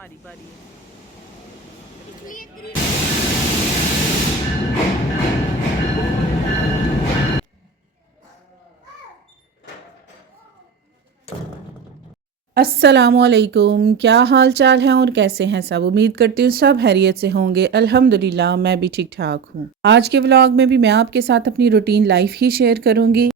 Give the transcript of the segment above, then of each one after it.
हमारी बारी है। अस्सलामुअलैकुम, क्या हाल चाल है और कैसे हैं सब। उम्मीद करती हूँ सब खैरियत से होंगे। अल्हम्दुलिल्लाह मैं भी ठीक ठाक हूँ। आज के व्लॉग में भी मैं आपके साथ अपनी रूटीन लाइफ ही शेयर करूँगी।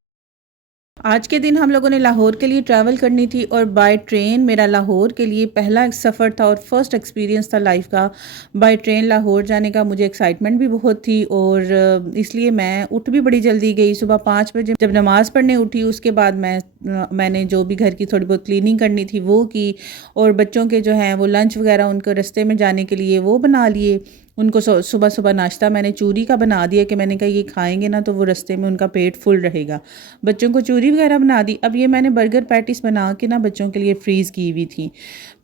आज के दिन हम लोगों ने लाहौर के लिए ट्रैवल करनी थी और बाय ट्रेन मेरा लाहौर के लिए पहला सफ़र था और फर्स्ट एक्सपीरियंस था लाइफ का बाय ट्रेन लाहौर जाने का। मुझे एक्साइटमेंट भी बहुत थी और इसलिए मैं उठ भी बड़ी जल्दी गई। सुबह 5 बजे जब नमाज़ पढ़ने उठी उसके बाद मैंने जो भी घर की थोड़ी बहुत क्लीनिंग करनी थी वो की और बच्चों के जो हैं वो लंच वगैरह उनको रास्ते में जाने के लिए वो बना लिए। उनको सुबह सुबह नाश्ता मैंने चूरी का बना दिया कि मैंने कहा ये खाएंगे ना तो वो रास्ते में उनका पेट फुल रहेगा। बच्चों को चूरी वगैरह बना दी। अब ये मैंने बर्गर पैटीज बना के ना बच्चों के लिए फ्रीज़ की हुई थी,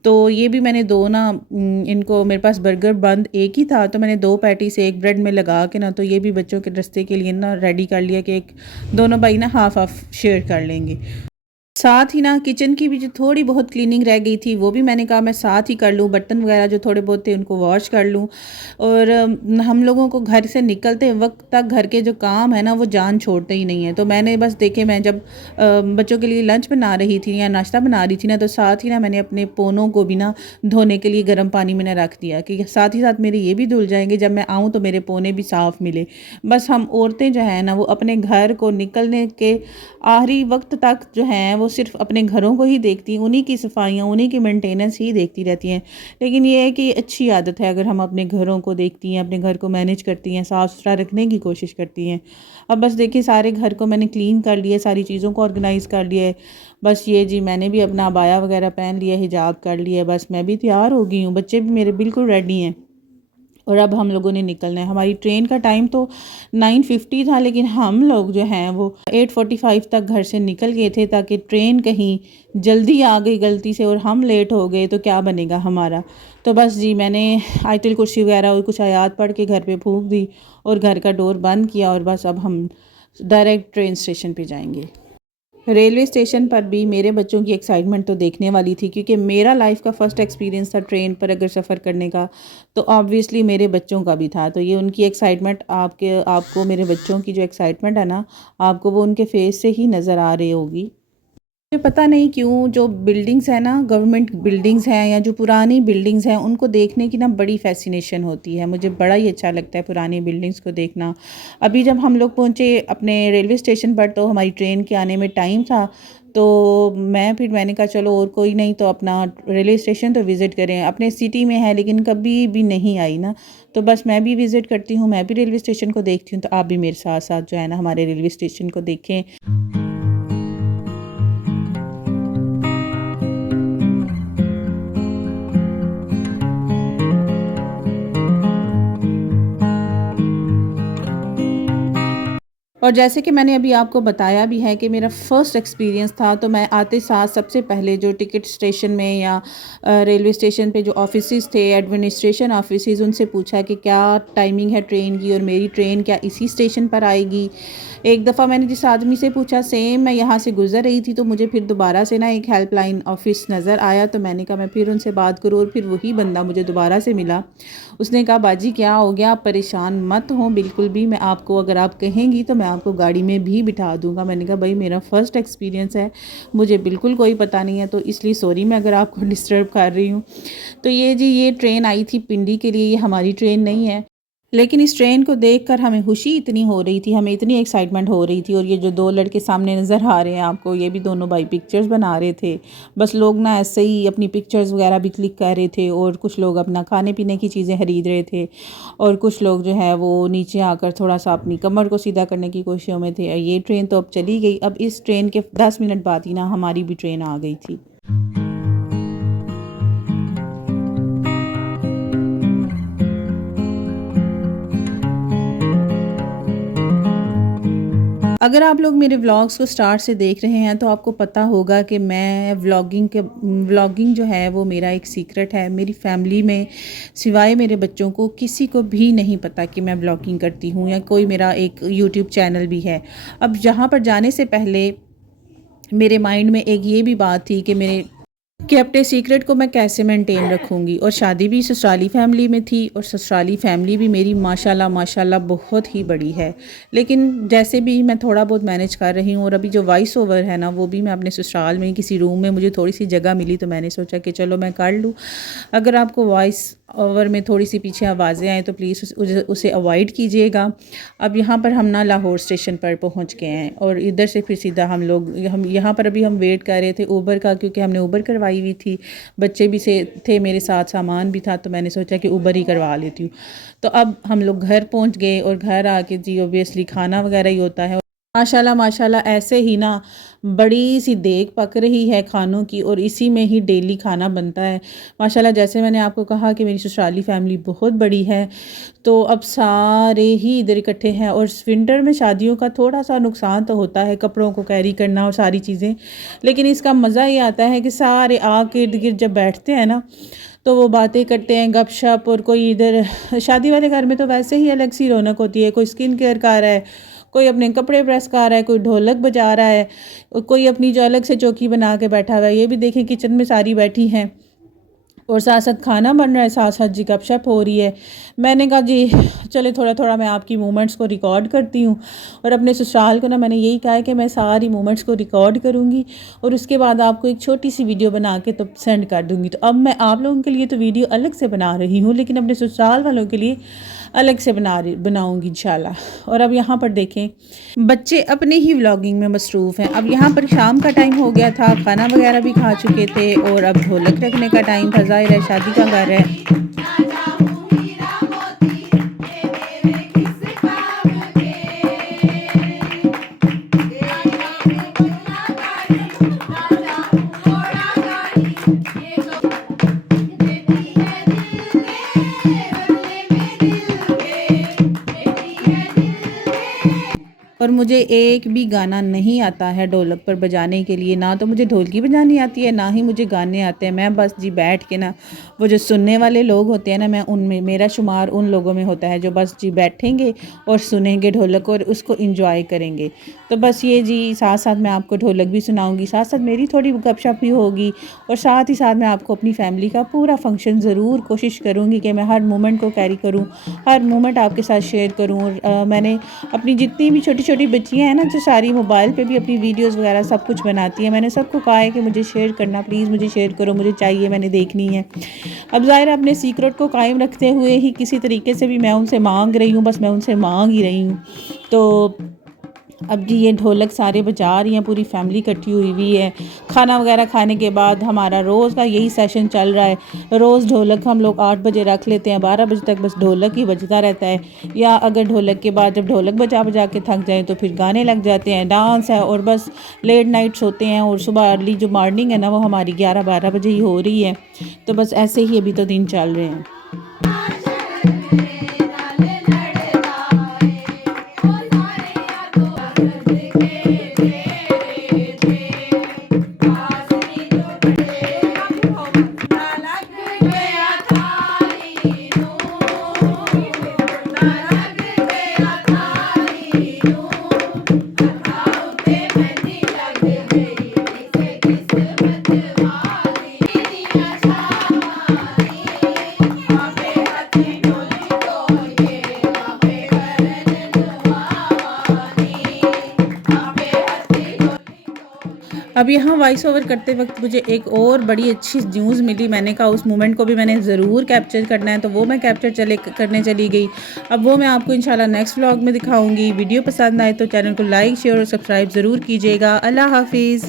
तो ये भी मैंने दो ना इनको, मेरे पास बर्गर बंद एक ही था तो मैंने दो पैटीज एक ब्रेड में लगा के ना तो ये भी बच्चों के रास्ते के लिए ना रेडी कर लिया कि एक दोनों भाई ना हाफ हाफ शेयर कर लेंगे। साथ ही ना किचन की भी जो थोड़ी बहुत क्लीनिंग रह गई थी वो भी मैंने कहा मैं साथ ही कर लूँ। बर्तन वगैरह जो थोड़े बहुत थे उनको वॉश कर लूँ। और हम लोगों को घर से निकलते वक्त तक घर के जो काम है ना वो जान छोड़ते ही नहीं है। तो मैंने बस देखे, मैं जब बच्चों के लिए लंच बना रही थी या नाश्ता बना रही थी ना तो साथ ही ना मैंने अपने पोनों को भी ना धोने के लिए गर्म पानी में ना रख दिया कि साथ ही साथ मेरे ये भी धुल जाएंगे, जब मैं आऊँ तो मेरे पोने भी साफ़ मिले। बस हम औरतें जो है ना वो अपने घर को निकलने के आखिरी वक्त तक जो हैं वो सिर्फ अपने घरों को ही देखती हैं, उन्हीं की सफाइयाँ उन्हीं की मेंटेनेंस ही देखती रहती हैं। लेकिन ये है कि ये अच्छी आदत है अगर हम अपने घरों को देखती हैं, अपने घर को मैनेज करती हैं, साफ़ सुथरा रखने की कोशिश करती हैं। अब बस देखिए सारे घर को मैंने क्लीन कर लिया, सारी चीज़ों को ऑर्गेनाइज़ कर लिया है। बस ये जी मैंने भी अपना अबाया वगैरह पहन लिया, हिजाब कर लिया, बस मैं भी तैयार हो गई हूँ। बच्चे भी मेरे बिल्कुल रेडी हैं और अब हम लोगों ने निकलना है। हमारी ट्रेन का टाइम तो 9:50 था लेकिन हम लोग जो हैं वो 8:45 तक घर से निकल गए थे ताकि ट्रेन कहीं जल्दी आ गई गलती से और हम लेट हो गए तो क्या बनेगा हमारा। तो बस जी मैंने आयतुल कुर्सी वगैरह और कुछ आयात पढ़ के घर पे फूंक दी और घर का डोर बंद किया और बस अब हम डायरेक्ट ट्रेन स्टेशन पे जाएंगे। रेलवे स्टेशन पर भी मेरे बच्चों की एक्साइटमेंट तो देखने वाली थी क्योंकि मेरा लाइफ का फ़र्स्ट एक्सपीरियंस था ट्रेन पर अगर सफ़र करने का, तो ऑब्वियसली मेरे बच्चों का भी था। तो ये उनकी एक्साइटमेंट आपको मेरे बच्चों की जो एक्साइटमेंट है ना आपको वो उनके फेस से ही नज़र आ रही होगी। मुझे पता नहीं क्यों जो बिल्डिंग्स हैं ना, गवर्नमेंट बिल्डिंग्स हैं या जो पुरानी बिल्डिंग्स हैं उनको देखने की ना बड़ी फैसिनेशन होती है। मुझे बड़ा ही अच्छा लगता है पुरानी बिल्डिंग्स को देखना। अभी जब हम लोग पहुँचे अपने रेलवे स्टेशन पर तो हमारी ट्रेन के आने में टाइम था, तो मैंने कहा चलो और कोई नहीं तो अपना रेलवे स्टेशन तो विज़िट करें। अपने सिटी में है लेकिन कभी भी नहीं आई ना, तो बस मैं भी विज़िट करती हूँ, मैं भी रेलवे स्टेशन को देखती हूँ। तो आप भी मेरे साथ साथ जो है ना हमारे रेलवे स्टेशन को देखें। और जैसे कि मैंने अभी आपको बताया भी है कि मेरा फ़र्स्ट एक्सपीरियंस था, तो मैं आते साथ सबसे पहले जो टिकट स्टेशन में या रेलवे स्टेशन पे जो ऑफिसेज़ थे, एडमिनिस्ट्रेशन ऑफिसेज़, उनसे पूछा कि क्या टाइमिंग है ट्रेन की और मेरी ट्रेन क्या इसी स्टेशन पर आएगी। एक दफ़ा मैंने जिस आदमी से पूछा, सेम मैं यहाँ से गुज़र रही थी तो मुझे फिर दोबारा से ना एक हेल्पलाइन ऑफिस नज़र आया, तो मैंने कहा मैं फिर उनसे बात करूँ और फिर वही बंदा मुझे दोबारा से मिला। उसने कहा बाजी क्या हो गया, आप परेशान मत हो बिल्कुल भी, मैं आपको अगर आप कहेंगी तो मैं आपको गाड़ी में भी बिठा दूंगा। मैंने कहा भाई मेरा फ़र्स्ट एक्सपीरियंस है, मुझे बिल्कुल कोई पता नहीं है, तो इसलिए सॉरी मैं अगर आपको डिस्टर्ब कर रही हूँ। तो ये जी ये ट्रेन आई थी पिंडी के लिए, ये हमारी ट्रेन नहीं है। लेकिन इस ट्रेन को देखकर हमें खुशी इतनी हो रही थी, हमें इतनी एक्साइटमेंट हो रही थी। और ये जो दो लड़के सामने नज़र आ रहे हैं आपको, ये भी दोनों भाई पिक्चर्स बना रहे थे। बस लोग ना ऐसे ही अपनी पिक्चर्स वगैरह भी क्लिक कर रहे थे और कुछ लोग अपना खाने पीने की चीज़ें खरीद रहे थे और कुछ लोग जो है वो नीचे आकर थोड़ा सा अपनी कमर को सीधा करने की कोशिशों में थे। ये ट्रेन तो अब चली गई। अब इस ट्रेन के 10 मिनट बाद ही ना हमारी भी ट्रेन आ गई थी। अगर आप लोग मेरे व्लॉग्स को स्टार्ट से देख रहे हैं तो आपको पता होगा कि मैं व्लॉगिंग जो है वो मेरा एक सीक्रेट है। मेरी फैमिली में सिवाय मेरे बच्चों को किसी को भी नहीं पता कि मैं व्लॉगिंग करती हूँ या कोई मेरा एक यूट्यूब चैनल भी है। अब जहाँ पर जाने से पहले मेरे माइंड में एक ये भी बात थी कि मेरे कि अपने सीक्रेट को मैं कैसे मेंटेन रखूँगी। और शादी भी ससुराली फैमिली में थी और ससुराली फैमिली भी मेरी माशाल्लाह माशाल्लाह बहुत ही बड़ी है। लेकिन जैसे भी मैं थोड़ा बहुत मैनेज कर रही हूँ। और अभी जो वॉइस ओवर है ना, वो भी मैं अपने ससुराल में किसी रूम में मुझे थोड़ी सी जगह मिली तो मैंने सोचा कि चलो मैं कर लूँ। अगर आपको वॉइस ओवर में थोड़ी सी पीछे आवाज़ें आएँ तो प्लीज़ उसे अवॉइड कीजिएगा। अब यहाँ पर हम ना लाहौर स्टेशन पर पहुँच गए हैं और इधर से फिर सीधा हम यहाँ पर अभी हम वेट कर रहे थे ऊबर का, क्योंकि हमने ऊबर करवाई हुई थी। बच्चे भी से थे मेरे साथ, सामान भी था, तो मैंने सोचा कि ऊबर ही करवा लेती हूँ। तो अब हम लोग घर पहुँच गए और घर आके जी ओबियसली खाना वगैरह ही होता है। माशाल्लाह माशाल्लाह ऐसे ही ना बड़ी सी देग पक रही है खानों की और इसी में ही डेली खाना बनता है। माशाल्लाह जैसे मैंने आपको कहा कि मेरी ससुराली फैमिली बहुत बड़ी है, तो अब सारे ही इधर इकट्ठे हैं। और विंटर में शादियों का थोड़ा सा नुकसान तो होता है, कपड़ों को कैरी करना और सारी चीज़ें, लेकिन इसका मज़ा ये आता है कि सारे आके इर्द गिर्द जब बैठते हैं ना तो वो बातें करते हैं, गपशप। और कोई इधर शादी वाले घर में तो वैसे ही अलग सी रौनक होती है। कोई स्किन केयर कर रहा है, कोई अपने कपड़े प्रेस कर रहा है, कोई ढोलक बजा रहा है, कोई अपनी जो अलग से चौकी बना के बैठा हुआ है। ये भी देखें किचन में सारी बैठी हैं और साथ साथ खाना बन रहा है, साथ साथ जी गपशप हो रही है। मैंने कहा जी चले थोड़ा थोड़ा मैं आपकी मोमेंट्स को रिकॉर्ड करती हूँ। और अपने ससुराल को ना मैंने यही कहा है कि मैं सारी मोमेंट्स को रिकॉर्ड करूँगी और उसके बाद आपको एक छोटी सी वीडियो बना के तो सेंड कर दूँगी। तो अब मैं आप लोगों के लिए तो वीडियो अलग से बना रही हूँ, लेकिन अपने ससुराल वालों के लिए अलग से बनाऊँगी इंशाल्लाह। और अब यहाँ पर देखें बच्चे अपनी ही व्लॉगिंग में मसरूफ़ हैं। अब यहाँ पर शाम का टाइम हो गया था, खाना वगैरह भी खा चुके थे और अब ढोलक रखने का टाइम था। ज़ाहिर है शादी का घर है। और मुझे एक भी गाना नहीं आता है ढोलक पर बजाने के लिए, ना तो मुझे ढोलकी बजानी आती है, ना ही मुझे गाने आते हैं। मैं बस जी बैठ के ना, वो जो सुनने वाले लोग होते हैं ना, मैं उनमें, मेरा शुमार उन लोगों में होता है जो बस जी बैठेंगे और सुनेंगे ढोलक और उसको इंजॉय करेंगे। तो बस ये जी साथ साथ मैं आपको ढोलक भी सुनाऊँगी, साथ साथ मेरी थोड़ी गपशप भी होगी और साथ ही साथ मैं आपको अपनी फैमिली का पूरा फंक्शन ज़रूर कोशिश करूँगी कि मैं हर मोमेंट को कैरी करूँ, हर मोमेंट आपके साथ शेयर करूँ। और मैंने अपनी जितनी भी छोटी छोटी बच्चियाँ हैं ना, जो सारी मोबाइल पे भी अपनी वीडियोस वगैरह सब कुछ बनाती हैं, मैंने सबको कहा है कि मुझे शेयर करना, प्लीज़ मुझे शेयर करो, मुझे चाहिए, मैंने देखनी है। अब ज़ाहिर है अपने सीक्रेट को कायम रखते हुए ही किसी तरीके से भी मैं उनसे मांग रही हूँ, बस मैं उनसे मांग ही रही हूँ। तो अब जी ये ढोलक सारे बजा रही हैं, पूरी फैमिली इकट्ठी हुई हुई है। खाना वगैरह खाने के बाद हमारा रोज़ का यही सेशन चल रहा है। रोज़ ढोलक हम लोग 8 बजे रख लेते हैं, 12 बजे तक बस ढोलक ही बजता रहता है। या अगर ढोलक के बाद जब ढोलक बजा बजा के थक जाएँ तो फिर गाने लग जाते हैं, डांस है और बस लेट नाइट सोते हैं। और सुबह अर्ली जो मॉर्निंग है ना, वो हमारी 11-12 बजे ही हो रही है। तो बस ऐसे ही अभी तो दिन चल रहे हैं। अब यहाँ वॉइस ओवर करते वक्त मुझे एक और बड़ी अच्छी न्यूज़ मिली। मैंने कहा उस मोमेंट को भी मैंने ज़रूर कैप्चर करना है, तो वो मैं कैप्चर करने चली गई। अब वो मैं आपको इंशाल्लाह नेक्स्ट व्लॉग में दिखाऊंगी। वीडियो पसंद आए तो चैनल को लाइक शेयर और सब्सक्राइब ज़रूर कीजिएगा। अल्लाह हाफिज़।